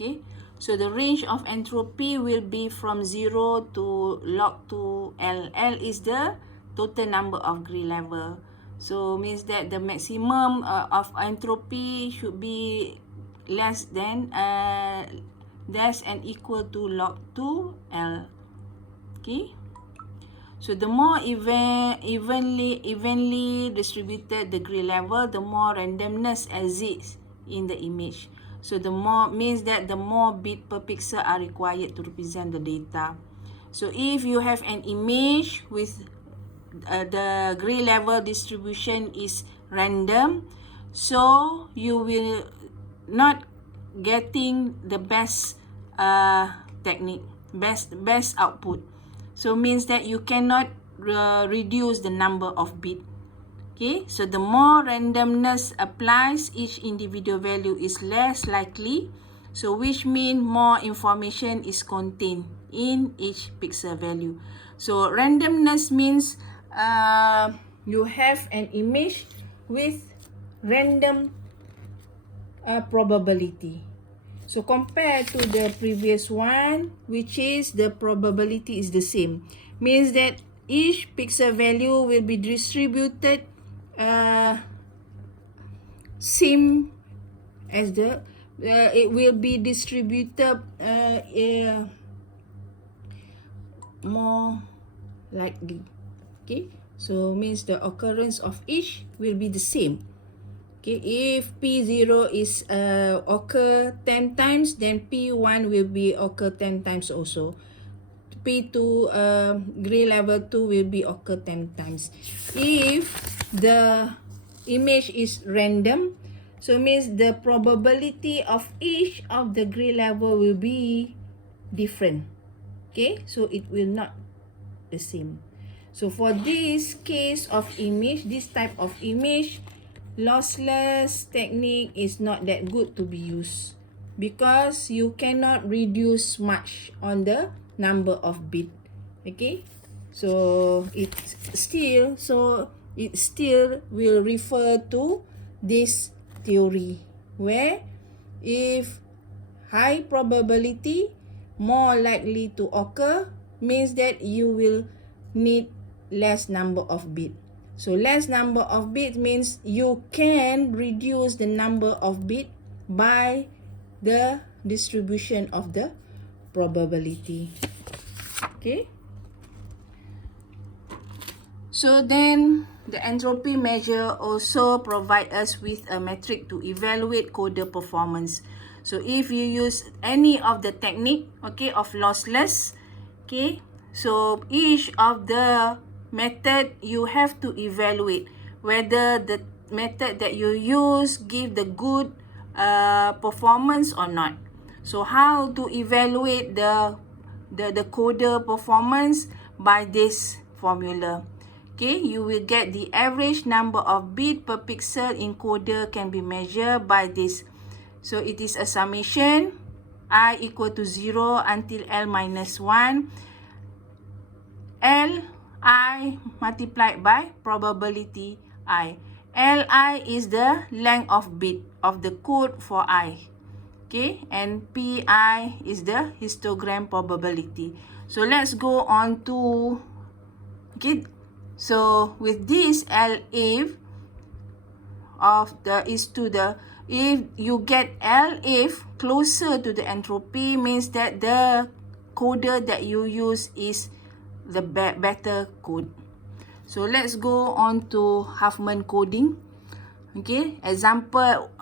Okay, so the range of entropy will be from 0 to log 2 L. L is the total number of gray level. So means that the maximum of entropy should be less than and equal to log 2 L. Okay. So the more evenly distributed the gray level, the more randomness exists in the image. So the more means that the more bit per pixel are required to represent the data. So if you have an image with the gray level distribution is random, so you will not getting the best technique, best output. So means that you cannot reduce the number of bit. Okay, so the more randomness applies, each individual value is less likely. So which means more information is contained in each pixel value. So randomness means you have an image with random probability. So compared to the previous one, which is the probability is the same, means that each pixel value will be distributed same as the it will be distributed more likely. Okay, so means the occurrence of each will be the same. Okay, if P0 is occur 10 times, then P1 will be occur 10 times also. P2 gray level 2 will be occur 10 times. If the image is random, so means the probability of each of the gray level will be different. Okay, so it will not the same. So for this case of image, this type of image, lossless technique is not that good to be used because you cannot reduce much on the number of bit. Okay, so it still will refer to this theory where if high probability more likely to occur means that you will need less number of bit. So less number of bit means you can reduce the number of bit by the distribution of the probability. Okay. So then the entropy measure also provide us with a metric to evaluate coder performance. So if you use any of the technique, okay, of lossless, okay, so each of the method you have to evaluate whether the method that you use give the good performance or not. So how to evaluate the coder performance? By this formula. Okay, you will get the average number of bit per pixel in coder can be measured by this. So it is a summation I equal to 0 until L minus 1. Li multiplied by probability I. Li is the length of bit of the code for I. Okay, and Pi is the histogram probability. So let's go on to, okay, so with this L if of the is to the, if you get L if closer to the entropy means that the coder that you use is the better code. So let's go on to Huffman coding. Okay,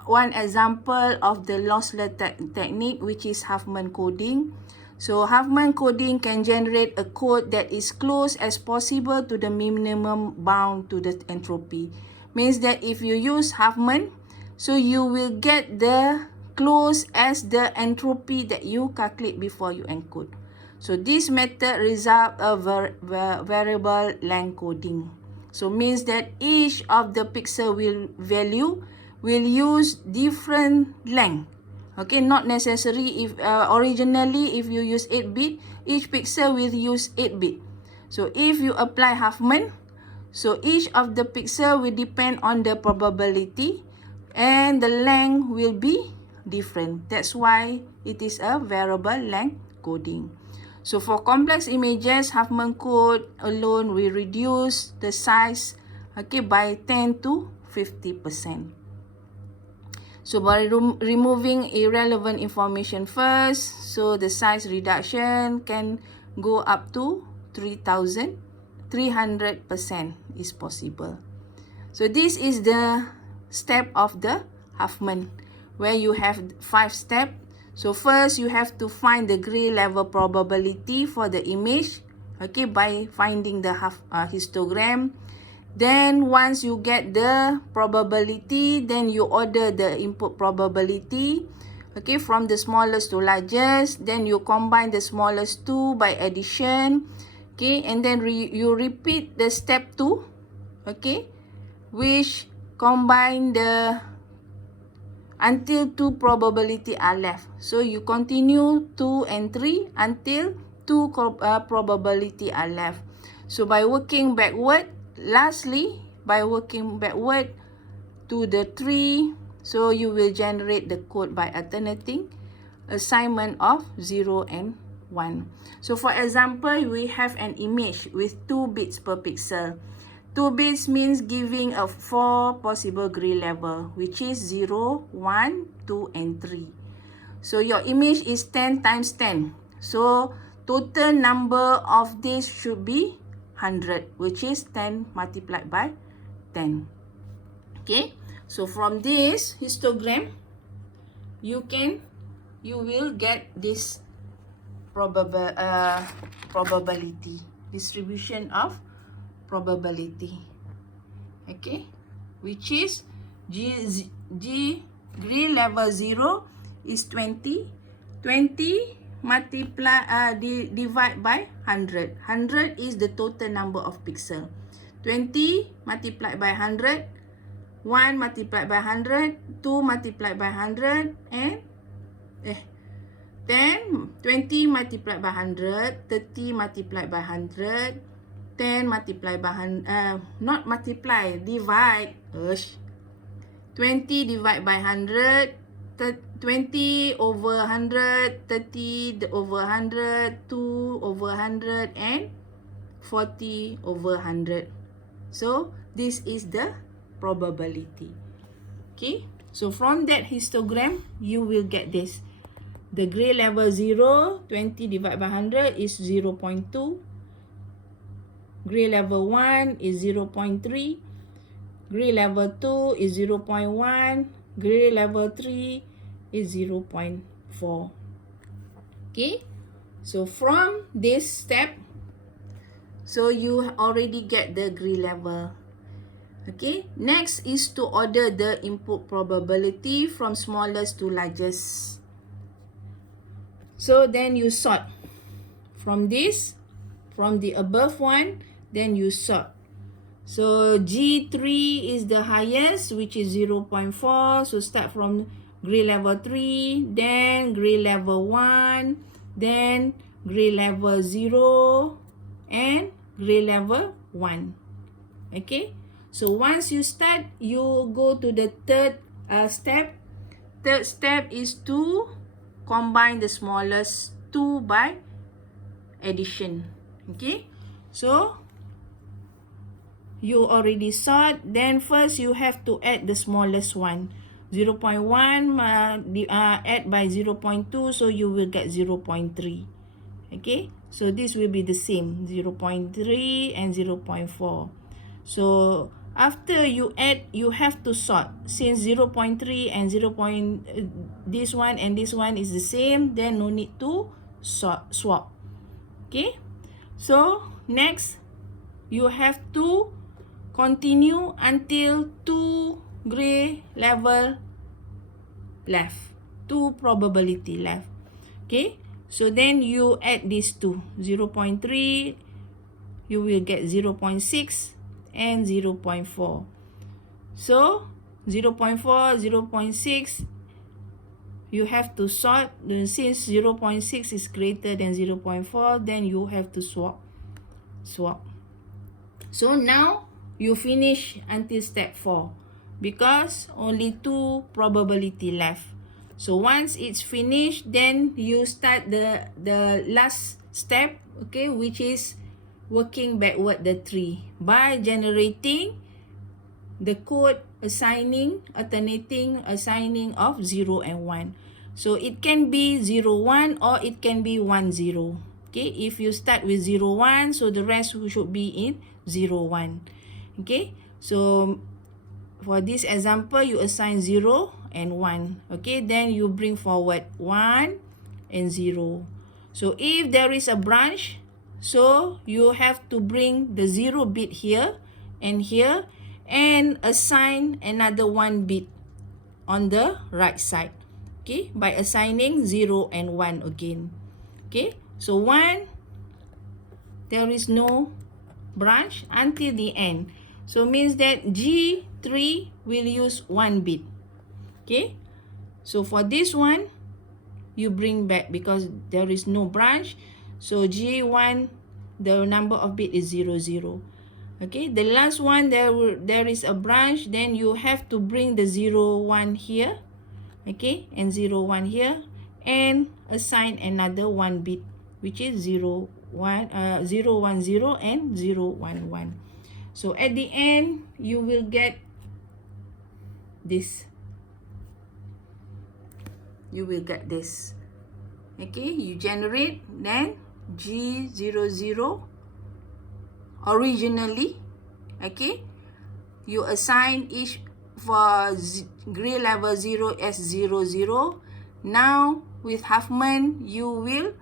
one example of the lossless technique, which is Huffman coding. So Huffman coding can generate a code that is close as possible to the minimum bound to the entropy. Means that if you use Huffman, so you will get the close as the entropy that you calculate before you encode. So this method result a variable length coding. So means that each of the pixel value will use different length. Okay, not necessary if originally if you use 8 bit, each pixel will use 8 bit. So if you apply Huffman, so each of the pixel will depend on the probability and the length will be different. That's why it is a variable length coding. So for complex images, Huffman code alone will reduce the size, okay, by 10 to 50%. So by removing irrelevant information first, so the size reduction can go up to 300% is possible. So this is the step of the Huffman, where you have 5 steps. So first, you have to find the gray level probability for the image, okay, by finding the histogram. Then once you get the probability, then you order the input probability, okay, from the smallest to largest. Then you combine the smallest two by addition, okay, and then you repeat the step 2, okay, which combine the until 2 probability are left. So you continue 2 and 3 until 2 probability are left. So by working backward, lastly, by working backward to the 3, so you will generate the code by alternating assignment of 0 and 1. So for example, we have an image with 2 bits per pixel. 2 bits means giving a 4 possible gray level, which is 0, 1, 2, and 3. So your image is 10 times 10. So total number of this should be 100, which is 10 multiplied by 10. Okay, so from this histogram, you will get this probability, distribution of probability, okay, which is G gray level 0 is 20. 20 multiply divide by 100. 100 is the total number of pixel. 20 multiplied by 100, 1 multiplied by 100, 2 multiplied by 100, and 10, 20 multiplied by 100, 30 multiplied by 100, 10 multiplied by 100, not multiply, divide. 20 divided by 100, 20 over 100, 30 over 100, 2 over 100, and 40 over 100. So this is the probability. Okay, so from that histogram, you will get this. The gray level 0, 20 divided by 100 is 0.2. Gray level 1 is 0.3. Gray level 2 is 0.1. Gray level 3 is 0.4. Okay, so from this step, so you already get the gray level. Okay, next is to order the input probability from smallest to largest. So then you sort from this, from the above one, then you sort. So G3 is the highest, which is 0.4. So start from gray level 3, then gray level 1, then gray level 0, and gray level 1. Okay, so once you start, you go to the third step. Third step is to combine the smallest two by addition. Okay, so you already sort. Then first you have to add the smallest one. 0.1 add by 0.2, so you will get 0.3. Okay, so this will be the same, 0.3 and 0.4. So after you add, you have to sort. Since 0.3 and this one and this one is the same, then no need to swap. Okay, so next you have to continue until 2 gray level left, 2 probability left. Okay, so then you add these two, 0.3, you will get 0.6 and 0.4. So 0.4, 0.6, you have to sort. Since 0.6 is greater than 0.4, then you have to swap. So now you finish until step 4 because only 2 probability left. So once it's finished, then you start the last step, okay, which is working backward the tree by generating the code alternating assigning of 0 and 1. So it can be 0, 1 or it can be 1, 0. Okay, if you start with 0, 1, so the rest should be in 0, 1. Okay, so for this example, you assign 0 and 1. Okay, then you bring forward 1 and 0. So if there is a branch, so you have to bring the 0 bit here and assign another 1 bit on the right side. Okay, by assigning 0 and 1 again. Okay, so 1, there is no branch until the end. So means that G3 will use 1 bit. Okay, so for this one, you bring back because there is no branch. So G1, the number of bit is 0, 0. Okay, the last one, there is a branch, then you have to bring the 0, 1 here. Okay, and 0, 1 here, and assign another 1 bit, which is 0, 1, 0, 1, 0 and 0, 1, 1. So at the end, you will get this. You will get this. Okay, you generate, then G00 originally. Okay, you assign each for gray level 0 as 0, 0. Now with Huffman, you will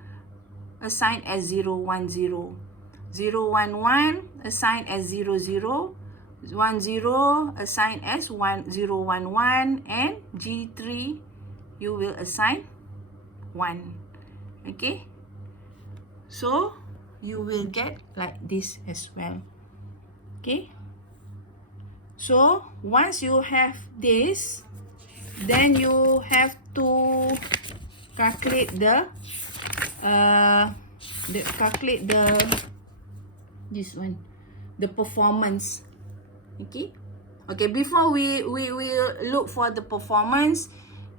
assign as 0, 1, 0. 0, 1, 1 assign as 0, 0. 1, 0 assign as 1, 0, 1, 1. And G3, you will assign 1. Okay, so you will get like this as well. Okay, so once you have this, then you have to calculate the this one, the performance. Okay, before we look for the performance,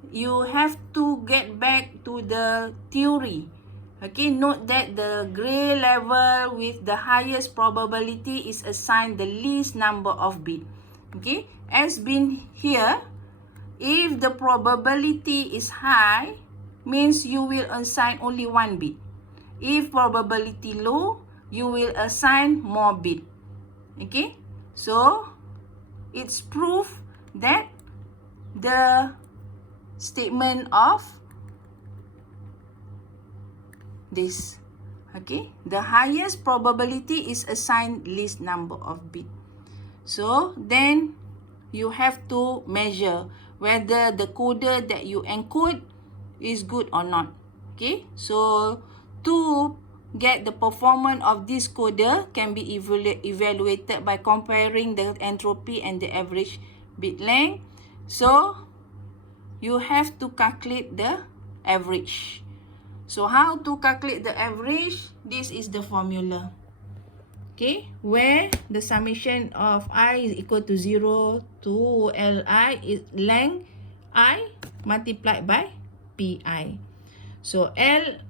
you have to get back to the theory. Okay, note that the gray level with the highest probability is assigned the least number of bits. Okay, as been here, if the probability is high, means you will assign only 1 bit. If probability low, you will assign more bit. Okay, so it's proof that the statement of this. Okay, the highest probability is assigned least number of bit. So then you have to measure whether the coder that you encode is good or not. Okay, so to get the performance of this coder can be evaluated by comparing the entropy and the average bit length. So you have to calculate the average. So how to calculate the average? This is the formula. Okay, where the summation of I is equal to 0 to Li is length I multiplied by Pi. So L0,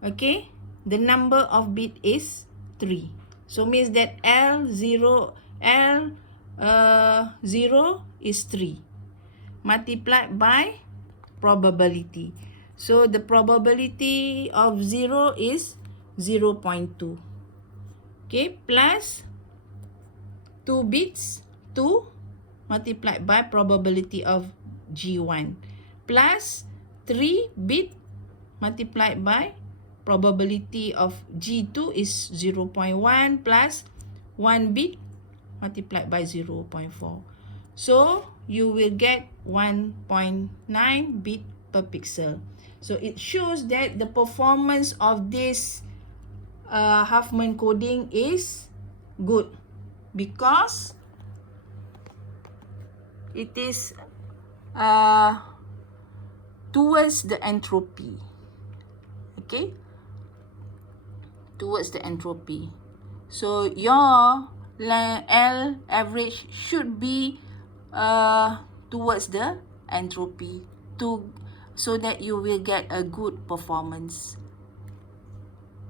okay, the number of bit is 3. So means that L0 is 3 multiplied by probability. So the probability of 0 is 0.2. Okay, plus 2 bits, 2 multiplied by probability of G1, plus 3 bit multiplied by probability of G2 is 0.1 plus 1 bit multiplied by 0.4. So you will get 1.9 bit per pixel. So it shows that the performance of this Huffman coding is good because it is towards the entropy. Okay, towards the entropy. So your L average should be towards the entropy so that you will get a good performance.